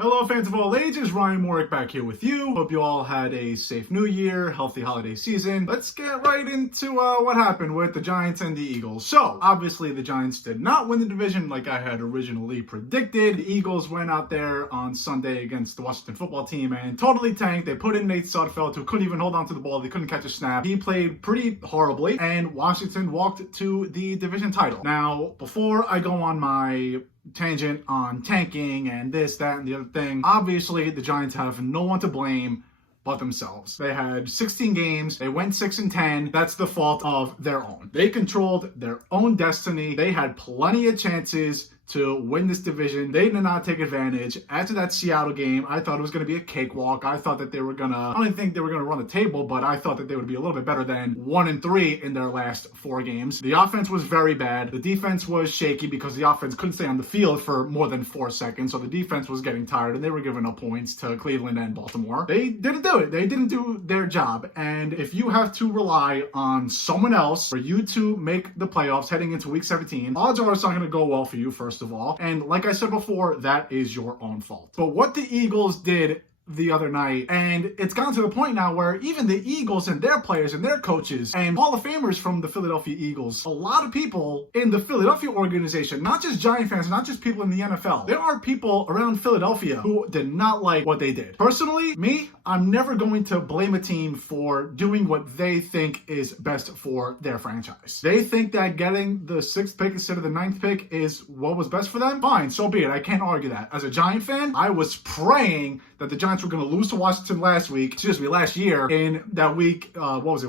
Hello fans of all ages, Ryan Morick back here with you. Hope you all had a safe new year, healthy holiday season. Let's get right into what happened with the Giants and the Eagles. So, obviously the Giants did not win the division like I had originally predicted. The Eagles went out there on Sunday against the Washington football team and totally tanked. They put in Nate Sudfeld, who couldn't even hold on to the ball. They couldn't catch a snap. He played pretty horribly, and Washington walked to the division title. Now, before I go on my tangent on tanking and this, that, and the other thing, obviously the Giants have no one to blame but themselves. They had 16 games. They went 6-10. That's the fault of their own. They controlled their own destiny. They had plenty of chances to win this division. They did not take advantage. After that Seattle game, I thought it was going to be a cakewalk. I thought that they were going to, I don't think they were going to run the table, but I thought that they would be a little bit better than 1-3 in their last 4 games. The offense was very bad. The defense was shaky because the offense couldn't stay on the field for more than 4 seconds. So the defense was getting tired and they were giving up points to Cleveland and Baltimore. They didn't do it. They didn't do their job. And if you have to rely on someone else for you to make the playoffs heading into week 17, odds are it's not going to go well for you, first of all. And like I said before, that is your own fault. But what the Eagles did the other night, and it's gotten to the point now where even the Eagles and their players and their coaches and Hall of Famers from the Philadelphia Eagles, a lot of people in the Philadelphia organization, not just Giant fans, not just people in the NFL, there are people around Philadelphia who did not like what they did. Personally, me, I'm never going to blame a team for doing what they think is best for their franchise. They think that getting the 6th pick instead of the 9th pick is what was best for them. Fine, so be it. I can't argue that. As a Giant fan, I was praying that the Giants were going to lose to Washington last year in that week,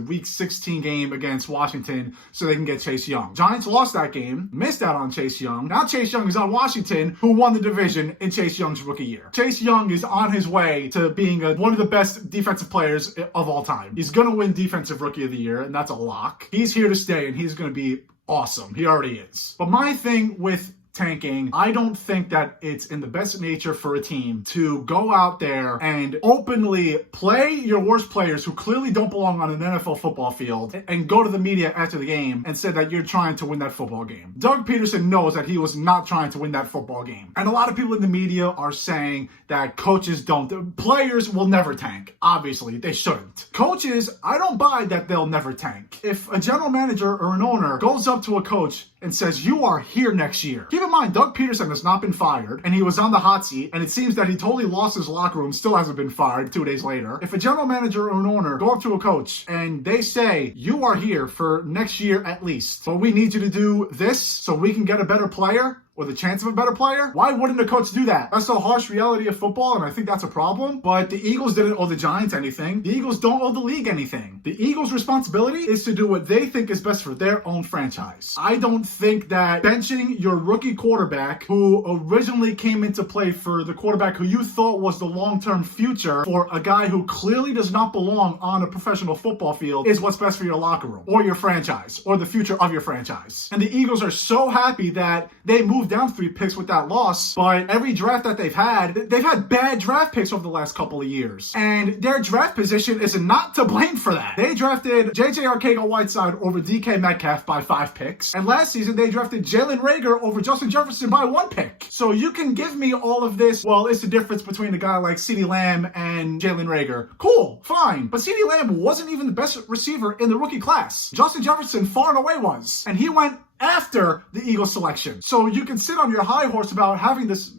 week 16 game against Washington so they can get Chase Young. Giants lost that game, missed out on Chase Young. Now Chase Young is on Washington, who won the division in Chase Young's rookie year. Chase Young is on his way to being one of the best defensive players of all time. He's going to win Defensive Rookie of the Year, and that's a lock. He's here to stay, and he's going to be awesome. He already is. But my thing with tanking, I don't think that it's in the best nature for a team to go out there and openly play your worst players who clearly don't belong on an NFL football field and go to the media after the game and say that you're trying to win that football game. Doug Peterson knows that he was not trying to win that football game. And a lot of people in the media are saying that players will never tank. Obviously, they shouldn't. Coaches, I don't buy that they'll never tank. If a general manager or an owner goes up to a coach and says, "You are here next year." Keep in mind, Doug Peterson has not been fired, and he was on the hot seat, and it seems that he totally lost his locker room, still hasn't been fired 2 days later. If a general manager or an owner go up to a coach and they say, "You are here for next year at least, but we need you to do this so we can get a better player," or the chance of a better player, why wouldn't a coach do that? That's the harsh reality of football, and I think that's a problem. But the Eagles didn't owe the Giants anything. The Eagles don't owe the league anything. The Eagles' responsibility is to do what they think is best for their own franchise. I don't think that benching your rookie quarterback, who originally came into play for the quarterback who you thought was the long-term future, for a guy who clearly does not belong on a professional football field, is what's best for your locker room, or your franchise, or the future of your franchise. And the Eagles are so happy that they moved down 3 picks with that loss, but every draft that they've had bad draft picks over the last couple of years. And their draft position is not to blame for that. They drafted J.J. Arcega-Whiteside over DK Metcalf by 5 picks. And last season, they drafted Jalen Reagor over Justin Jefferson by 1 pick. So you can give me all of this, well, it's the difference between a guy like CeeDee Lamb and Jalen Reagor. Cool, fine. But CeeDee Lamb wasn't even the best receiver in the rookie class. Justin Jefferson far and away was. And he went after the Eagles selection. So you can sit on your high horse about having this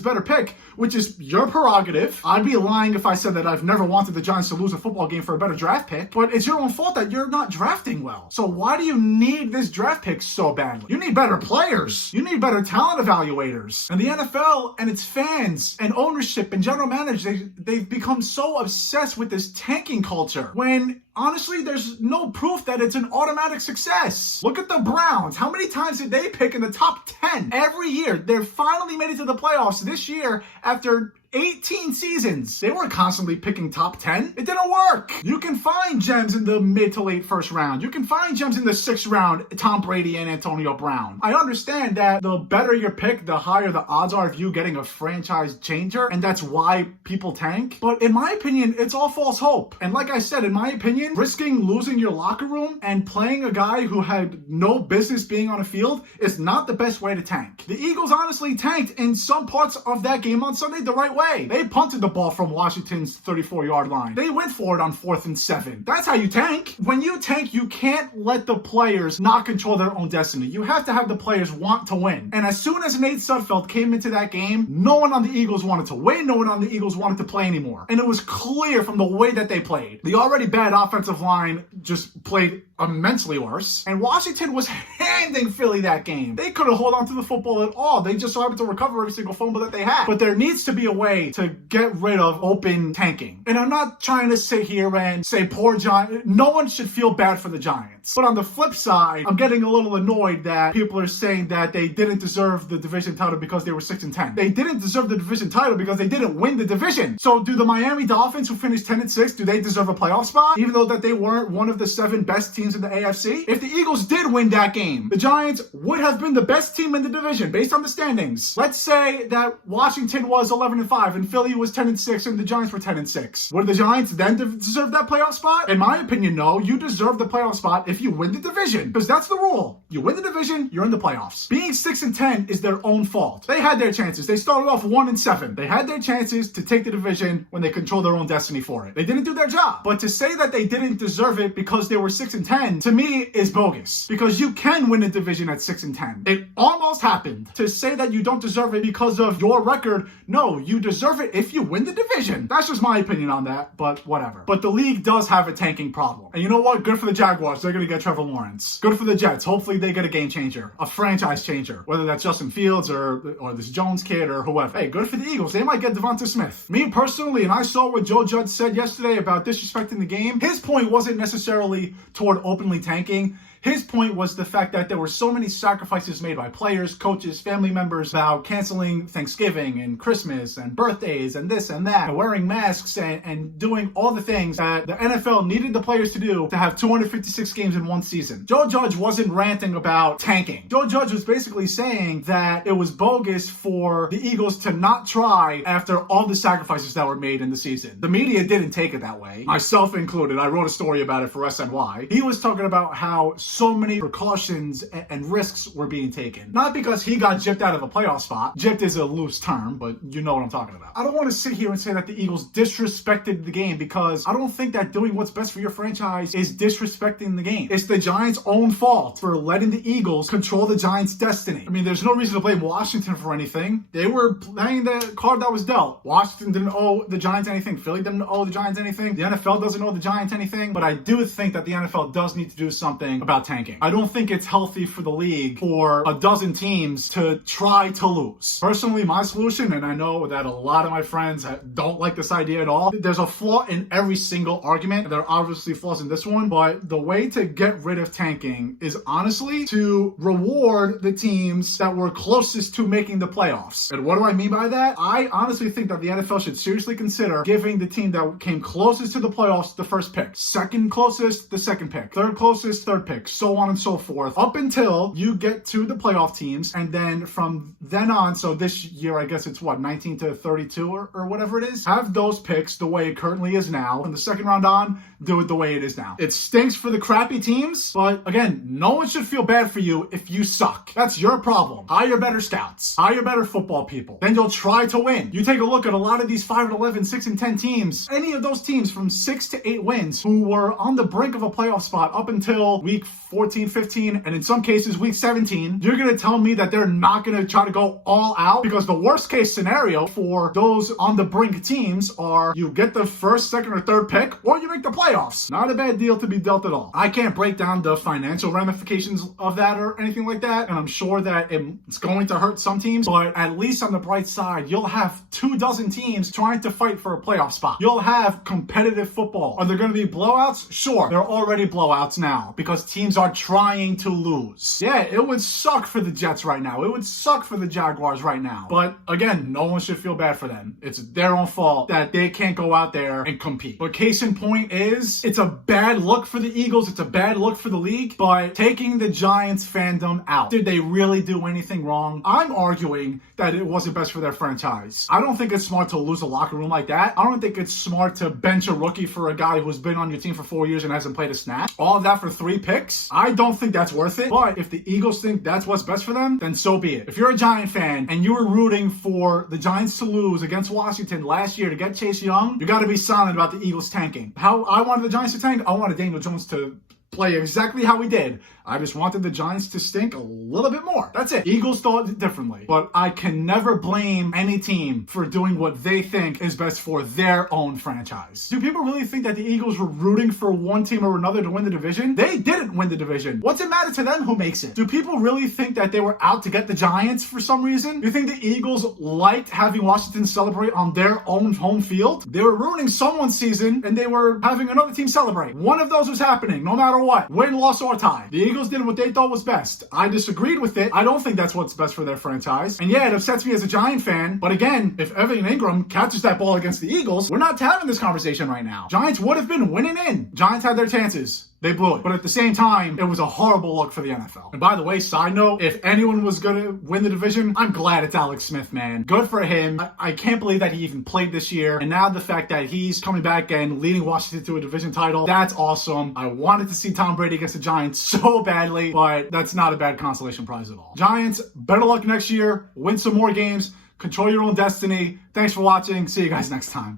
better pick, which is your prerogative. I'd be lying if I said that I've never wanted the Giants to lose a football game for a better draft pick, but it's your own fault that you're not drafting well. So why do you need this draft pick so badly? You need better players. You need better talent evaluators. And the NFL and its fans and ownership and general managers, they've become so obsessed with this tanking culture when honestly, there's no proof that it's an automatic success. Look at the Browns. How many times did they pick in the top 10 every year? They're finally made it to the playoffs this year after 18 seasons. They weren't constantly picking top 10. It didn't work. You can find gems in the mid to late first round. You can find gems in the 6th round, Tom Brady and Antonio Brown. I understand that the better your pick, the higher the odds are of you getting a franchise changer, and that's why people tank. But in my opinion, it's all false hope. And like I said, in my opinion, risking losing your locker room and playing a guy who had no business being on a field is not the best way to tank. The Eagles honestly tanked in some parts of that game on Sunday the right way. away. They punted the ball from Washington's 34-yard line. They went for it on 4th and 7. That's how you tank. When you tank, you can't let the players not control their own destiny. You have to have the players want to win. And as soon as Nate Sudfeld came into that game, no one on the Eagles wanted to win. No one on the Eagles wanted to play anymore. And it was clear from the way that they played. The already bad offensive line just played immensely worse. And Washington was handing Philly that game. They couldn't hold on to the football at all. They just so happened to recover every single fumble that they had. But there needs to be a way to get rid of open tanking. And I'm not trying to sit here and say poor Giants. No one should feel bad for the Giants. But on the flip side, I'm getting a little annoyed that people are saying that they didn't deserve the division title because they were 6-10. They didn't deserve the division title because they didn't win the division. So do the Miami Dolphins, who finished 10-6, do they deserve a playoff spot? Even though that they weren't one of the 7 best teams in the AFC? If the Eagles did win that game, the Giants would have been the best team in the division based on the standings. Let's say that Washington was 11-5 and Philly was 10-6 and the Giants were 10-6. Would the Giants then deserve that playoff spot? In my opinion, no. You deserve the playoff spot if you win the division, because that's the rule. You win the division, you're in the playoffs. Being 6-10 is their own fault. They had their chances. They started off 1-7. They had their chances to take the division when they control their own destiny for it. They didn't do their job. But to say that they didn't deserve it because they were 6-10, to me, is bogus. Because you can win a division at 6-10. It almost happened. To say that you don't deserve it because of your record, no, you deserve it if you win the division. That's just my opinion on that, but whatever. But the league does have a tanking problem. And you know what? Good for the Jaguars. They're going to get Trevor Lawrence. Good for the Jets. Hopefully they get a game changer, a franchise changer, whether that's Justin Fields or this Jones kid or whoever. Hey, good for the Eagles. They might get Devonta Smith. Me personally, and I saw what Joe Judge said yesterday about disrespecting the game, his point wasn't necessarily toward openly tanking. His point was the fact that there were so many sacrifices made by players, coaches, family members about canceling Thanksgiving and Christmas and birthdays and this and that, and wearing masks and doing all the things that the NFL needed the players to do to have 256 games in one season. Joe Judge wasn't ranting about tanking. Joe Judge was basically saying that it was bogus for the Eagles to not try after all the sacrifices that were made in the season. The media didn't take it that way, myself included. I wrote a story about it for SNY. He was talking about how so many precautions and risks were being taken. Not because he got gypped out of a playoff spot. Gypped is a loose term, but you know what I'm talking about. I don't want to sit here and say that the Eagles disrespected the game, because I don't think that doing what's best for your franchise is disrespecting the game. It's the Giants' own fault for letting the Eagles control the Giants' destiny. I mean, there's no reason to blame Washington for anything. They were playing the card that was dealt. Washington didn't owe the Giants anything. Philly didn't owe the Giants anything. The NFL doesn't owe the Giants anything. But I do think that the NFL does need to do something about tanking. I don't think it's healthy for the league for a dozen teams to try to lose. Personally, my solution, and I know that a lot of my friends don't like this idea at all, there's a flaw in every single argument. There are obviously flaws in this one, but the way to get rid of tanking is honestly to reward the teams that were closest to making the playoffs. And what do I mean by that? I honestly think that the NFL should seriously consider giving the team that came closest to the playoffs the first pick. Second closest, the second pick. Third closest, third pick. So on and so forth, up until you get to the playoff teams. And then from then on, so this year, I guess it's what, 19 to 32 or whatever it is, have those picks the way it currently is now. From the second round on, do it the way it is now. It stinks for the crappy teams, but again, no one should feel bad for you if you suck. That's your problem. Hire better scouts. Hire better football people. Then you'll try to win. You take a look at a lot of these 5-11, 6-10 teams, any of those teams from 6 to 8 wins who were on the brink of a playoff spot up until week 14, 15, and in some cases week 17, you're going to tell me that they're not going to try to go all out? Because the worst case scenario for those on the brink teams are you get the first, second, or third pick, or you make the playoffs. Not a bad deal to be dealt at all. I can't break down the financial ramifications of that or anything like that, and I'm sure that it's going to hurt some teams, but at least on the bright side, you'll have 24 teams trying to fight for a playoff spot. You'll have competitive football. Are there going to be blowouts? Sure. There are already blowouts now because teams are trying to lose. Yeah, it would suck for the Jets right now. It would suck for the Jaguars right now. But again, no one should feel bad for them. It's their own fault that they can't go out there and compete. But case in point is, it's a bad look for the Eagles. It's a bad look for the league. But taking the Giants fandom out, did they really do anything wrong? I'm arguing that it wasn't best for their franchise. I don't think it's smart to lose a locker room like that. I don't think it's smart to bench a rookie for a guy who's been on your team for 4 years and hasn't played a snap. All of that for 3 picks. 6. I don't think that's worth it, but if the Eagles think that's what's best for them, then so be it. If you're a Giant fan and you were rooting for the Giants to lose against Washington last year to get Chase Young, you got to be silent about the Eagles tanking. How I wanted the Giants to tank, I wanted Daniel Jones to play exactly how he did. I just wanted the Giants to stink a little bit more. That's it. Eagles thought differently. But I can never blame any team for doing what they think is best for their own franchise. Do people really think that the Eagles were rooting for one team or another to win the division? They didn't win the division. What's it matter to them who makes it? Do people really think that they were out to get the Giants for some reason? Do you think the Eagles liked having Washington celebrate on their own home field? They were ruining someone's season and they were having another team celebrate. One of those was happening, no matter what. Win, loss, or tie. The Eagles did what they thought was best. I disagreed with it. I don't think that's what's best for their franchise. And yeah, it upsets me as a Giant fan. But again, if Evan Ingram catches that ball against the Eagles, we're not having this conversation right now. Giants would have been winning in. Giants had their chances. They blew it. But at the same time, it was a horrible look for the NFL. And by the way, side note, if anyone was going to win the division, I'm glad it's Alex Smith, man. Good for him. I can't believe that he even played this year. And now the fact that he's coming back and leading Washington to a division title, that's awesome. I wanted to see Tom Brady against the Giants so badly, but that's not a bad consolation prize at all. Giants, better luck next year. Win some more games. Control your own destiny. Thanks for watching. See you guys next time.